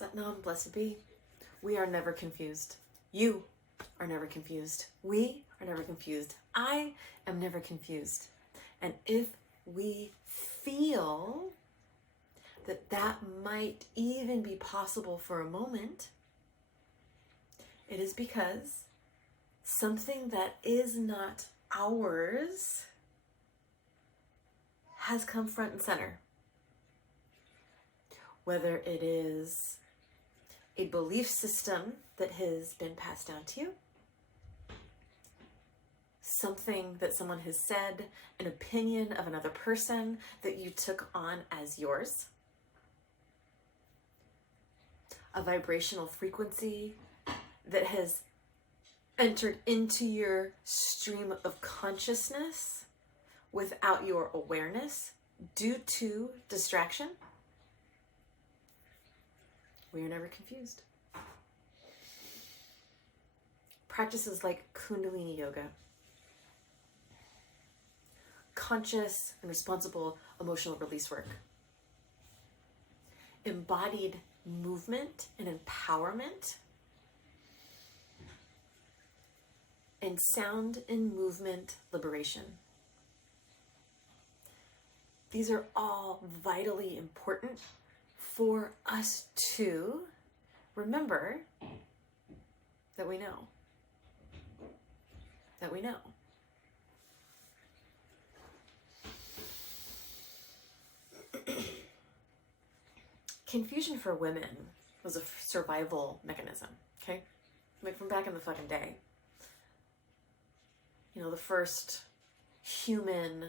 Let no one blessed be. We are never confused. You are never confused. We are never confused. I am never confused. And if we feel that that might even be possible for a moment, it is because something that is not ours has come front and center. Whether it is a belief system that has been passed down to you, something that someone has said, an opinion of another person that you took on as yours, a vibrational frequency that has entered into your stream of consciousness without your awareness due to distraction. We are never confused. Practices like Kundalini Yoga, conscious and responsible emotional release work, embodied movement and empowerment, and sound and movement liberation. These are all vitally important for us to remember that we know. That we know. Confusion for women was a survival mechanism, okay? Like from back in the fucking day. You know, the first human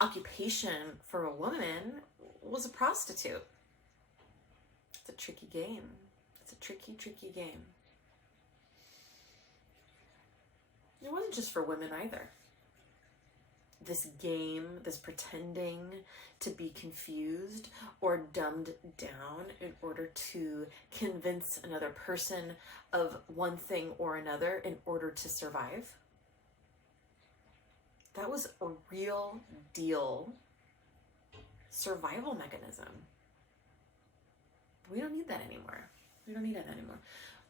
occupation for a woman was a prostitute. It's a tricky game. It's a tricky, tricky game. It wasn't just for women either. This game, this pretending to be confused or dumbed down in order to convince another person of one thing or another in order to survive. That was a real deal survival mechanism. We don't need that anymore. We don't need that anymore.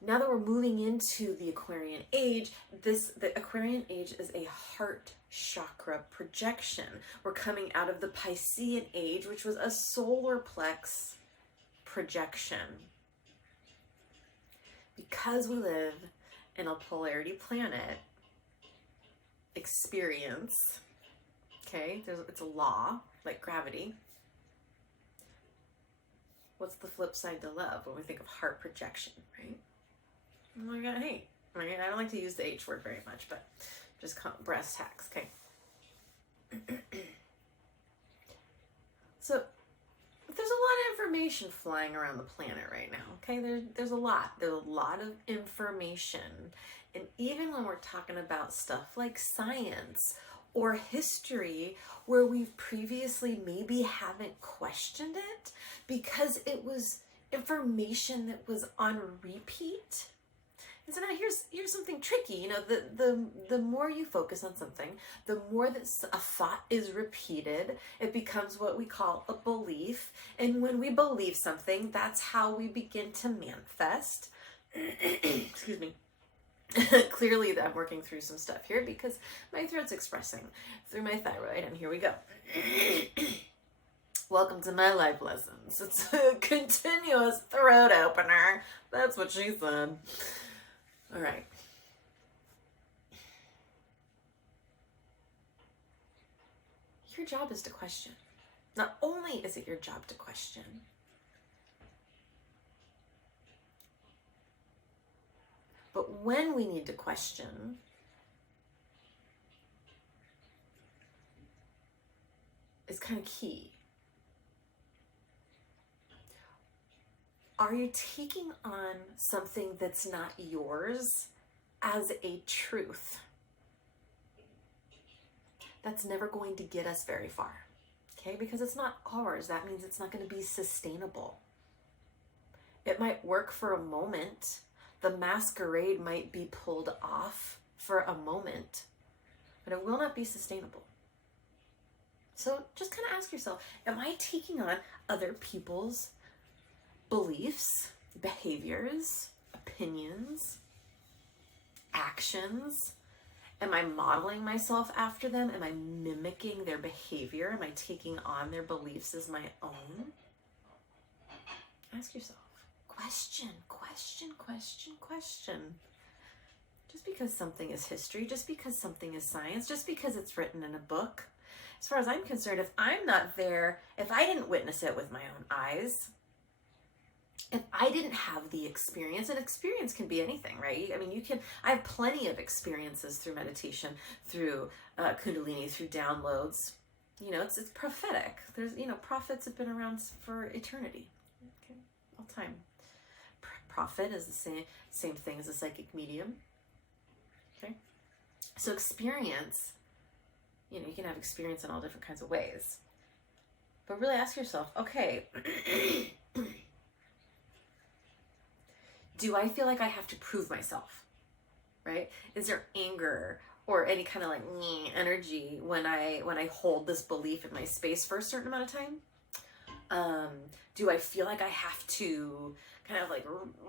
Now that we're moving into the Aquarian age, the Aquarian age is a heart chakra projection. We're coming out of the Piscean age, which was a solar plex projection. Because we live in a polarity planet experience, okay, it's a law, like gravity. What's the flip side to love when we think of heart projection, right? Oh my God, hey, I don't like to use the H word very much, but just brass tacks, okay? So there's a lot of information flying around the planet right now, okay? There's a lot of information. And even when we're talking about stuff like science or history, where we've previously maybe haven't questioned it because it was information that was on repeat. And so now here's something tricky. You know, the more you focus on something, the more that a thought is repeated, it becomes what we call a belief. And when we believe something, that's how we begin to manifest. Excuse me. Clearly I'm working through some stuff here because my throat's expressing through my thyroid, and here we go. Welcome to my life lessons. It's a continuous throat opener. That's what she said. All right. Your job is to question. Not only is it your job to question, but when we need to question, is kind of key. Are you taking on something that's not yours as a truth? That's never going to get us very far, okay? Because it's not ours. That means it's not going to be sustainable. It might work for a moment. The masquerade might be pulled off for a moment, but it will not be sustainable. So just kind of ask yourself, am I taking on other people's beliefs behaviors, opinions, actions? Am I modeling myself after them? Am I mimicking their behavior? Am I taking on their beliefs as my own? Ask yourself. Question, question, question, question. Just because something is history, just because something is science, just because it's written in a book, as far as I'm concerned, if I'm not there, if I didn't witness it with my own eyes, if I didn't have the experience, and experience can be anything, right? I mean, I have plenty of experiences through meditation, through Kundalini, through downloads. You know, it's prophetic. There's, prophets have been around for eternity, okay, all time. Prophet is the same thing as a psychic medium, okay? So experience, you can have experience in all different kinds of ways. But really ask yourself, okay, do I feel like I have to prove myself, right? Is there anger or any kind of like energy when I hold this belief in my space for a certain amount of time? Do I feel like I have to kind of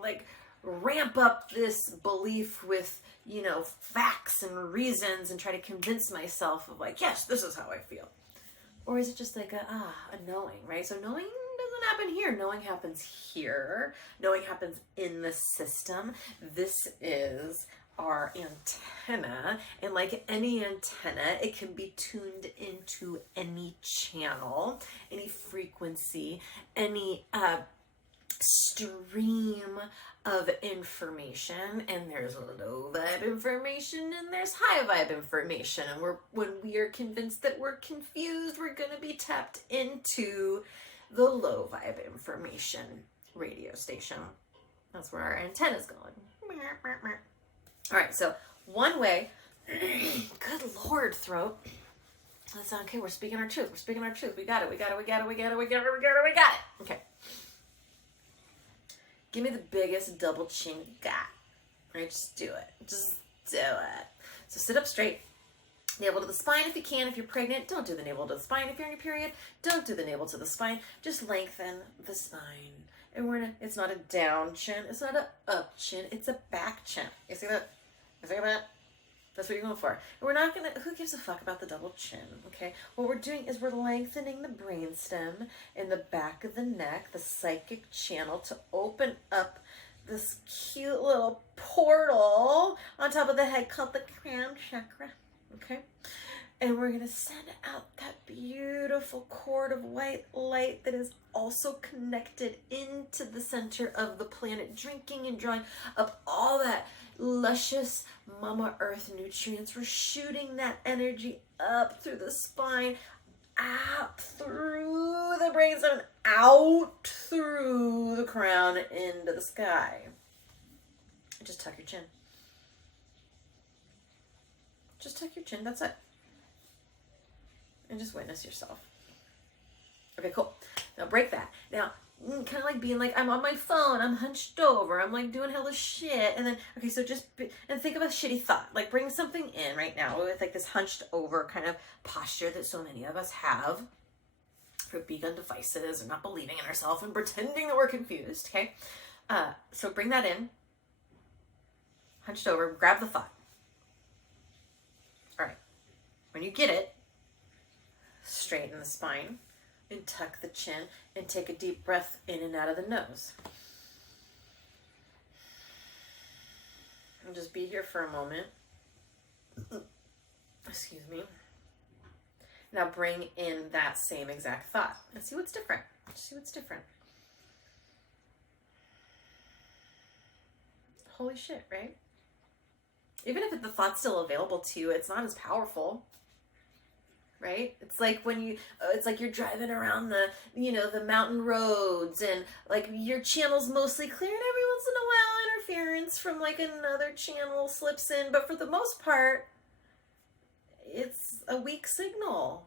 like ramp up this belief with, facts and reasons and try to convince myself of like, yes, this is how I feel? Or is it just like a knowing, right? So knowing doesn't happen here. Knowing happens here. Knowing happens in the system. This is our antenna. And like any antenna, it can be tuned into any channel, any frequency, any stream of information. And there's low vibe information and there's high vibe information. And when we are convinced that we're confused, we're going to be tapped into the low vibe information radio station. That's where our antenna's going. All right, so one way, good Lord, throat. That's okay. We're speaking our truth. We're speaking our truth. We got it. We got it. We got it. We got it. We got it. We got it. We got it. Okay. Give me the biggest double chin you got. Right? Just do it. Just do it. So sit up straight. Navel to the spine if you can. If you're pregnant, don't do the navel to the spine. If you're on your period, don't do the navel to the spine. Just lengthen the spine. And it's not a down chin. It's not a up chin. It's a back chin. You see that? You see that? That's what you're going for. And we're not going to, who gives a fuck about the double chin, okay? What we're doing is we're lengthening the brainstem in the back of the neck, the psychic channel, to open up this cute little portal on top of the head called the crown chakra, okay? And we're going to send out that beautiful cord of white light that is also connected into the center of the planet, drinking and drawing up all that luscious Mama Earth nutrients. We're shooting that energy up through the spine, up through the brainstem, out through the crown, into the sky. Just tuck your chin. Just tuck your chin. That's it. And just witness yourself. Okay, cool. Now break that. Now, kind of like being like, I'm on my phone, I'm hunched over, I'm like doing hella shit. And then, okay, so and think of a shitty thought. Like bring something in right now with like this hunched over kind of posture that so many of us have for being on devices and not believing in ourselves and pretending that we're confused, okay? So bring that in. Hunched over, grab the thought. All right. When you get it, straighten the spine and tuck the chin and take a deep breath in and out of the nose. And just be here for a moment. Excuse me. Now bring in that same exact thought and see what's different. See what's different. Holy shit, right? Even if the thought's still available to you, it's not as powerful. Right? It's like it's like you're driving around the mountain roads and like your channel's mostly clear and every once in a while interference from like another channel slips in. But for the most part, it's a weak signal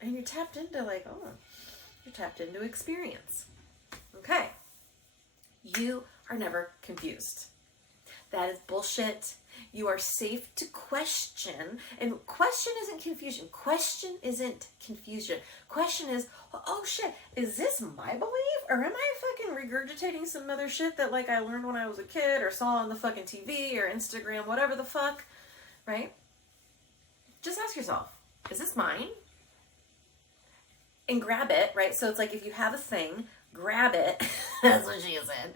and you're tapped into you're tapped into experience. Okay. You are never confused. That is bullshit. You are safe to question. And question isn't confusion. Question isn't confusion. Question is, oh shit, is this my belief or am I fucking regurgitating some other shit that like I learned when I was a kid or saw on the fucking TV or Instagram, whatever the fuck, right? Just ask yourself, is this mine? And grab it, right? So it's like if you have a thing, grab it. That's what she said.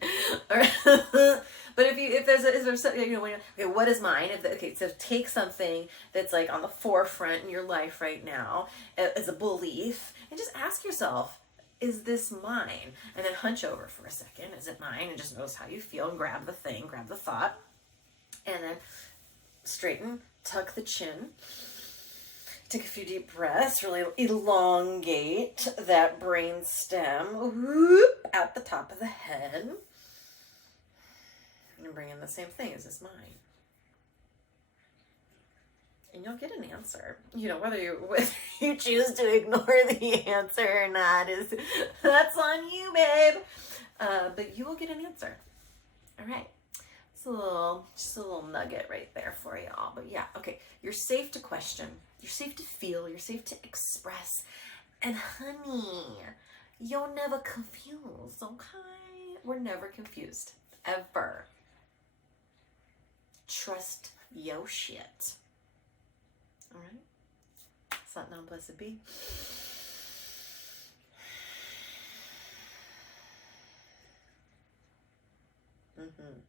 But if there's something, you know, okay, what is mine? Okay, so take something that's like on the forefront in your life right now as a belief, and just ask yourself, is this mine? And then hunch over for a second. Is it mine? And just notice how you feel and grab the thing, grab the thought, and then straighten, tuck the chin. Take a few deep breaths, really elongate that brain stem, whoop, at the top of the head. And bring in the same thing. Is this mine? And you'll get an answer. You know, whether you choose to ignore the answer or not, that's on you, babe. But you will get an answer. All right. Just a little nugget right there for you all. But yeah, okay. You're safe to question. You're safe to feel. You're safe to express. And honey, you're never confused, okay? We're never confused. Ever. Trust your shit. All right? Sat Nam Blessed Be. Mm-hmm.